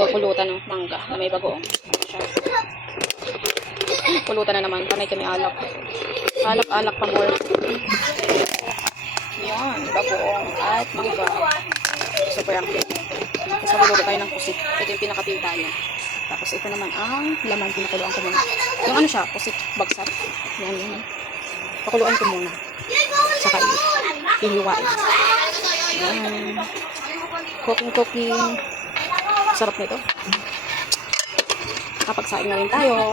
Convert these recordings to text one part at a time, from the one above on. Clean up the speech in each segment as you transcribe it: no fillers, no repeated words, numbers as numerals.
Ito, pulutan ng mangga na may bagoong. Pulutan na naman. Panay kami alak. Alak pa more. Yan, bagoong at mangga. Super ang cake. Tapos magluto tayo ng pusit. Ito yung pinakapita niya. Tapos ito naman ang laman. Pinakuluan ko muna. Yung ano siya, pusit bagsak. Yan. Pakuluan ko muna. Saka ihiwain. Yan. Cooking. Sarap nito. Kapagsain na rin tayo.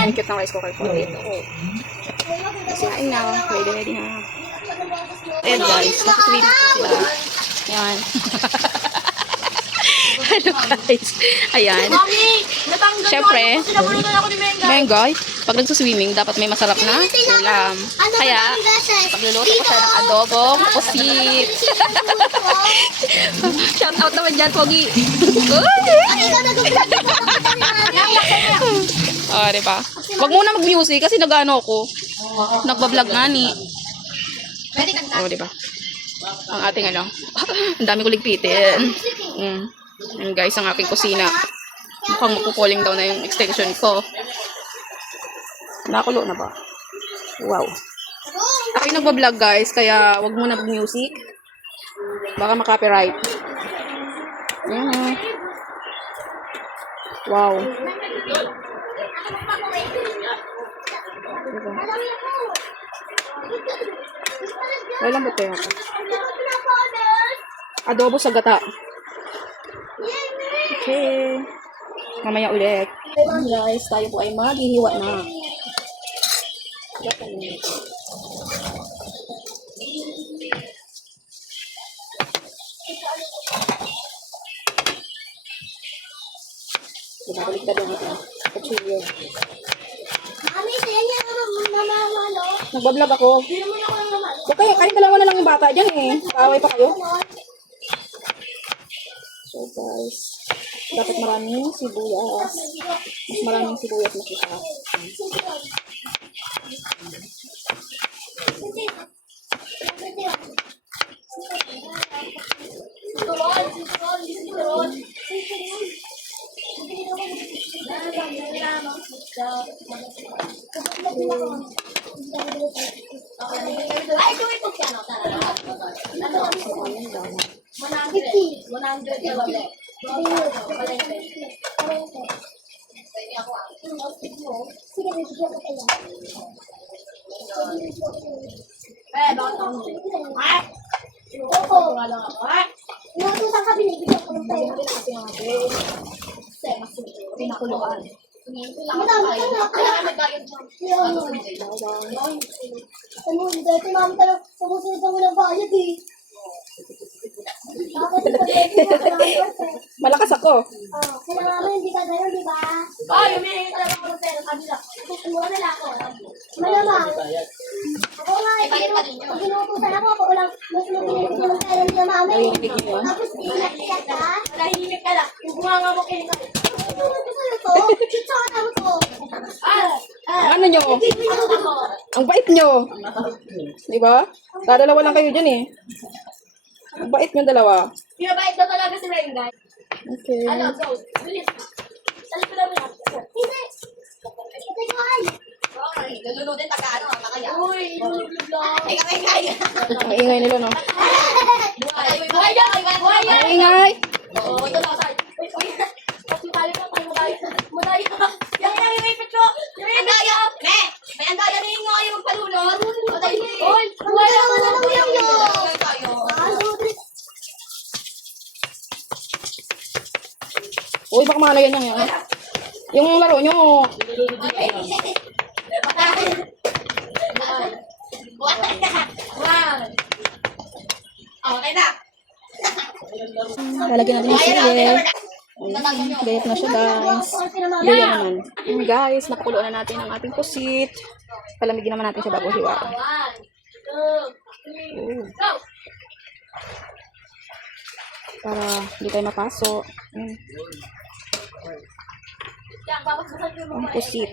Yan, cute ng rice cooker ko. Ito. Sinain na. Ready na. Ayan guys. Nakasweet sila. Yan. Hello guys. Ayan. Siyempre, Mengay, pag nagsuswimming, dapat may masarap na ulam. Kaya, pagluluto ko siya ng adobong pusit. Shout out naman dyan, Pogi. Oh, diba? Wag muna mag-music kasi nag-ano ko. Nagbablog nga ni. Oh, diba? Ang ating ano. Ang dami ko ligpitin. Yan guys, ang aking kusina. Mukhang makukuling daw na yung extension ko. Nakulo na ba? Wow. Ako yung nagbablog guys, kaya wag muna mag-music. Baka makopyright. Wow. Walang ba tayo ako? Adobo sa gata. Okay. Mamaya ulit. Guys, tayo po ay maghihiwa na. Baliktad yung ito. Kutsilyo. Nagbablog ako. Okay, kahit dalawa na lang yung bata dyan eh. Kaaway pa kayo. So guys, dapat maraming sibuyas. Mas maraming sibuyas makita. Pinakuluan. Malakas ako. Kailangan mo hindi ka gano'n, di ba? Humihingi talaga ako ng pera. Sabi lang, mura na lang ako. Malamang. Ako nga, pag inuutusan ako lang, mas mabinig ko ng pera niya mami. Tapos inak-iyak ka. Nahihimik ka lang. Yung bunganga mo kinig ka. Ano nyo? Ang bait nyo. Di ba? Dadalawa lang kayo dyan eh. Ang bait nyo dalawa. Pinabait daw talaga si Rain, guys. Okay. Ano, go. Bilis. Salit ko na mo na. Hindi. Hindi ko ay. Okay, lululutin pagka ano, makakaya. Uy, lululud lang. Ay, kaya. Ang ingay nila, no? Buhay daw, buhay yan. Ang ingay. Oo, ito na, sorry. Uy, kasi tayo na, tayo madaya. Yung may petro. Ang daya. May ang daya na yung mga yung magpalulot. Uy, wala ko na lang yung Uy, baka malayan lang yan. Yung laro nyo. Okay na. Lalagyan natin yung sili. Gayat na siya, guys. Luya naman. Guys, nakukuloan na natin ang ating pusit. Palamigin naman natin siya bago hiwa. 1, 2, 3, go! Para hindi tayo mapaso. Ang pusit.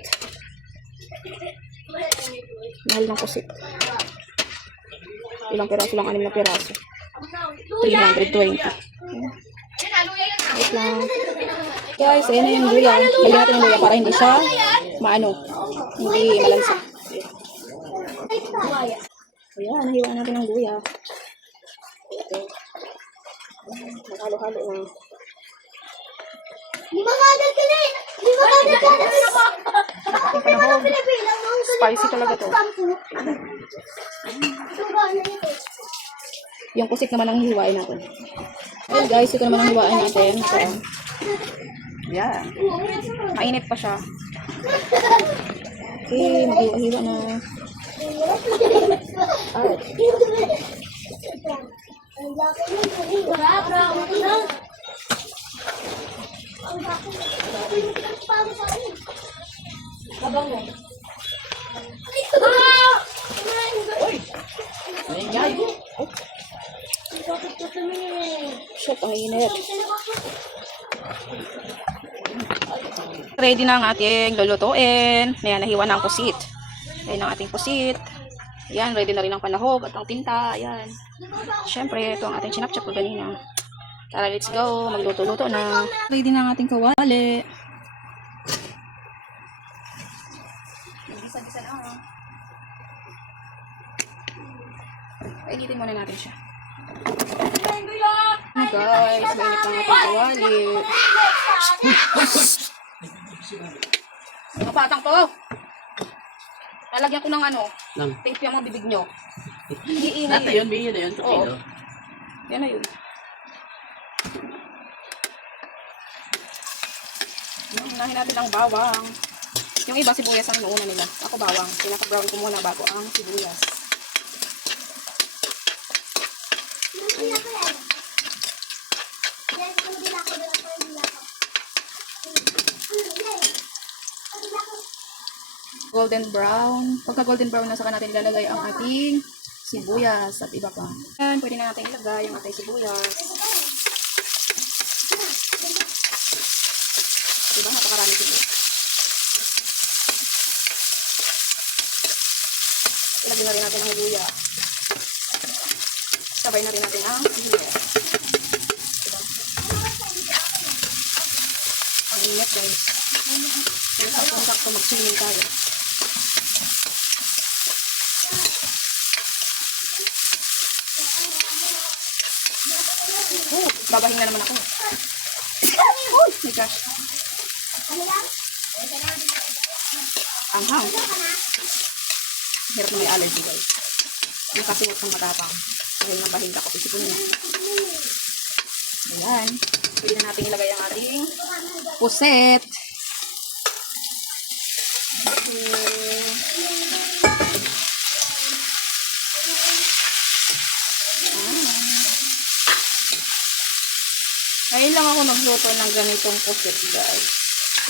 Mahal ng pusit. Ilang piraso lang, 6 na piraso. 320. Wait lang. Guys, ayan na yung luya. Lagyan natin yung luya para hindi siya maano. Hindi malansa. Ayan, nahiwaan natin ang luya. Halo-halo na. Spicy talaga to. Yung kusik naman ang hiwain natin. Ayun guys, ito naman ang hiwain natin. So, yan. Mainit pa siya. Okay, maghiwa-hiwa na. Ay. Shit, ang init. Ready na ang ating lulutuin. Ayan, nahiwa na ang pusit. Ayan ang ating pusit. Ayan, ready na rin ang panahog at ang tinta. Ayan. Siyempre, ito ang ating chinap-chap ko ganina. Tara, let's go. Magluto-luto na. Ready na ang ating kawali. Bisa-bisa na. Painitin muna natin siya. Guys, mainit na ang ating kawali. Mga patang to. Lalagyan ko ng ano, tape yung mga bibig nyo. Iingay. Nata yun, may yun na yun. Oo. Yan na yun. Unahin natin ang bawang. Yung iba sibuyas ang inuuna nila. Ako bawang. Pinaka-brown ko muna bago ang sibuyas. Golden brown. Pagka golden brown na saka natin ilalagay ang ating sibuyas at iba pa. Yan, pwede na natin ilagay ang ating sibuyas. Diba? Napakarami sibuyas. Ilagay na rin natin ang luya. Sabay na rin natin ang sibuyas. Diba? Ang init guys. Sakto mag-swimming tayo. Babahinga naman ako. Oh my gosh. Anghang. Hirap na may allergy guys. Yung kasi huwag kang matapang. Dahil nabahinga ko. Isipon niya. Ayan. Pwede na natin ilagay ang ating puset. Ngayon lang ako nagluto ng ganitong pusit guys.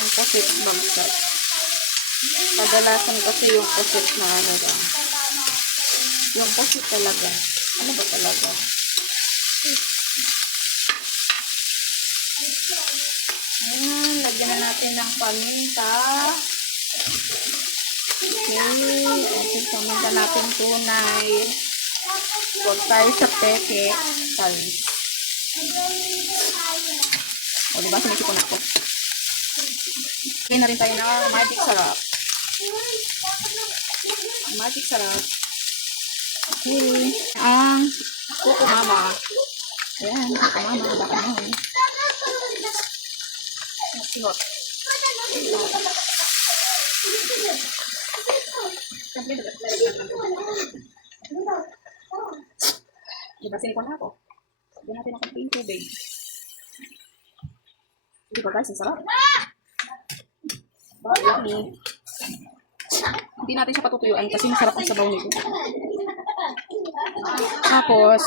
Yung pusit bagsat. Kadalasan kasi yung pusit na ano lang. Yung pusit talaga. Ano ba talaga? Ayan, lagyan na natin ng paminta. Okay, ating paminta natin tunay. Huwag tayo sa peke. Sorry. O, diba? Sumisipon ako. Okay na rin tayo na magic sarap. Magic sarap. Okay. Ang kuko mama. Ayan, kuko mama. Baka naman. Sinot. Diba? Sinikon ako. Lagyan natin ang konting tubig. Diba guys, ang sarap. Yummy. Hindi natin siya patutuyuan kasi masarap ang sabaw nito. Tapos,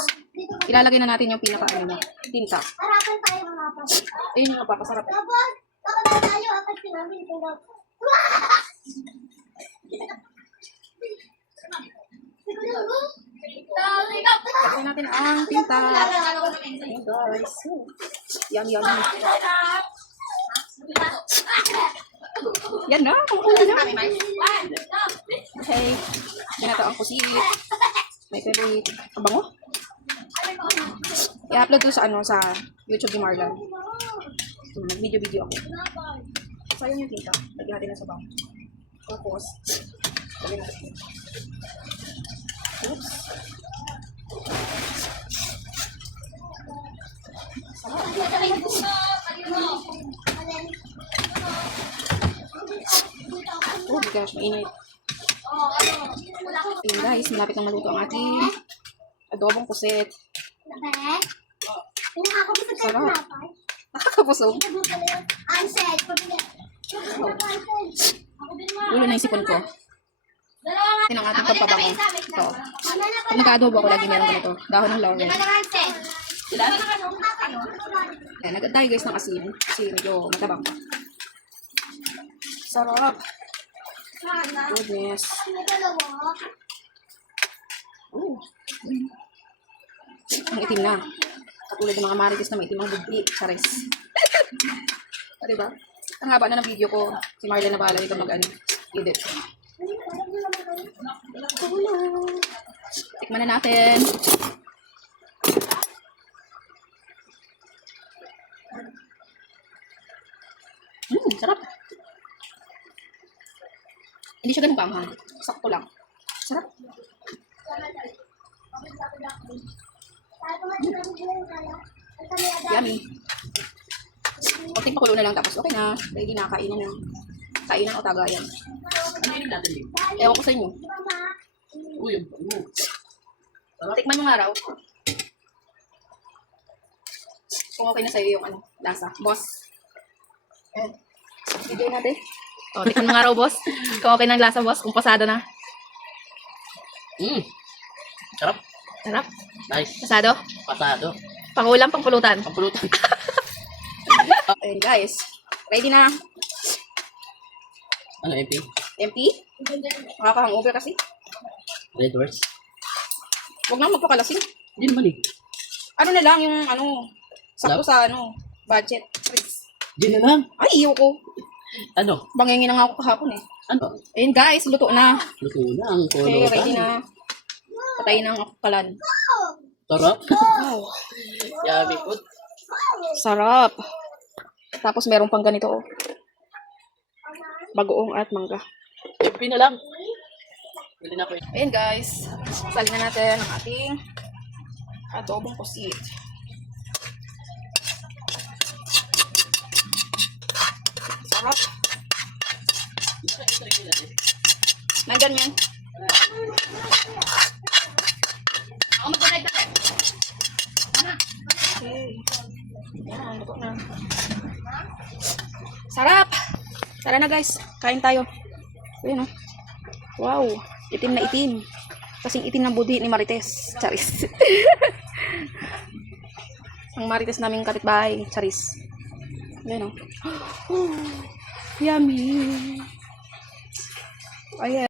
ilalagay na natin yung pinaka-ano, tinta. Harapan tayo mga pa. Ayun yung napapasarap. Tapos, kapag tayo, akit sinabi ito daw. Lagyan natin ang tinta. Ayan guys. Yum, yum. Yan na. Okay. Yan na to ang pusit. My favorite. Ang bango. I-upload ko sa ano sa YouTube ni Marlon. Video ako. Sayang yung tinta. Lagyan natin na sa bang. Tapos, lagyan natin. Oops. Oh my gosh, mainit. Ayun guys, malapit na maluto ang ating adobong pusit. Sarap. Nakakabusog. Ulo na yung sipon ko. Yan ang ating pagpabango. Ito. Pag nag-adobo ako, lagi meron ganito. Dahon ng laurel. Ayan, nagad tayo guys ng asin. Kasi medyo matabang. Sarap. Goodness. Oh. Ang itim na. Katulad ng mga marites na may itim ang bugli. Charis. Diba? Ang haba na ng video ko. Si Marlene na bahala dito mag-edit. Tikman na natin. Sarap. Hindi siya ganun kaanghang. Sakto lang. Sarap. Yummy. Konting pakulo na lang tapos okay na. Ready na. Kainan na. Kainan o tagayan. Ewan ko sa inyo. Tikman mo nga raw. Kung okay na sa'yo yung lasa. Boss. Video natin. Tikman mo nga raw, boss. Kung okay na ang lasa, boss. Kung pasado na. Sarap. Sarap. Nice. Pasado? Pasado. Pangulam, pangpulutan. Pampulutan. Ayun, guys. Ready na. Ano, MP? Empty? Makakahangover kasi. Red Horse? Huwag na magpakalasing. Hindi naman eh. Ano na lang yung sakto sa budget. Hindi na lang. Ay, iyo ko. Ano? Bangingin na nga ako kahapon eh. Ano? Ayun guys, luto na. Luto na ang Okay, kolotan. ready na. Patayin ng kalan. Sarap. Wow. Yummy food. Sarap. Tapos meron pang ganito oh. Bagoong at mangga. MP na lang. Pwede na po. Ayun guys. Salin na natin ang ating adobong pusit. Sarap. Nandyan yan. Ako mag-connect na. Okay. Yan, luto na. Sarap! Tara na guys, kain tayo. Ayun oh. Wow, itim na itim. Kasing itim ng budi ni Marites. Charis. Ang Marites naming kapitbahay. Charis. Ayun oh. Yummy. Ayan.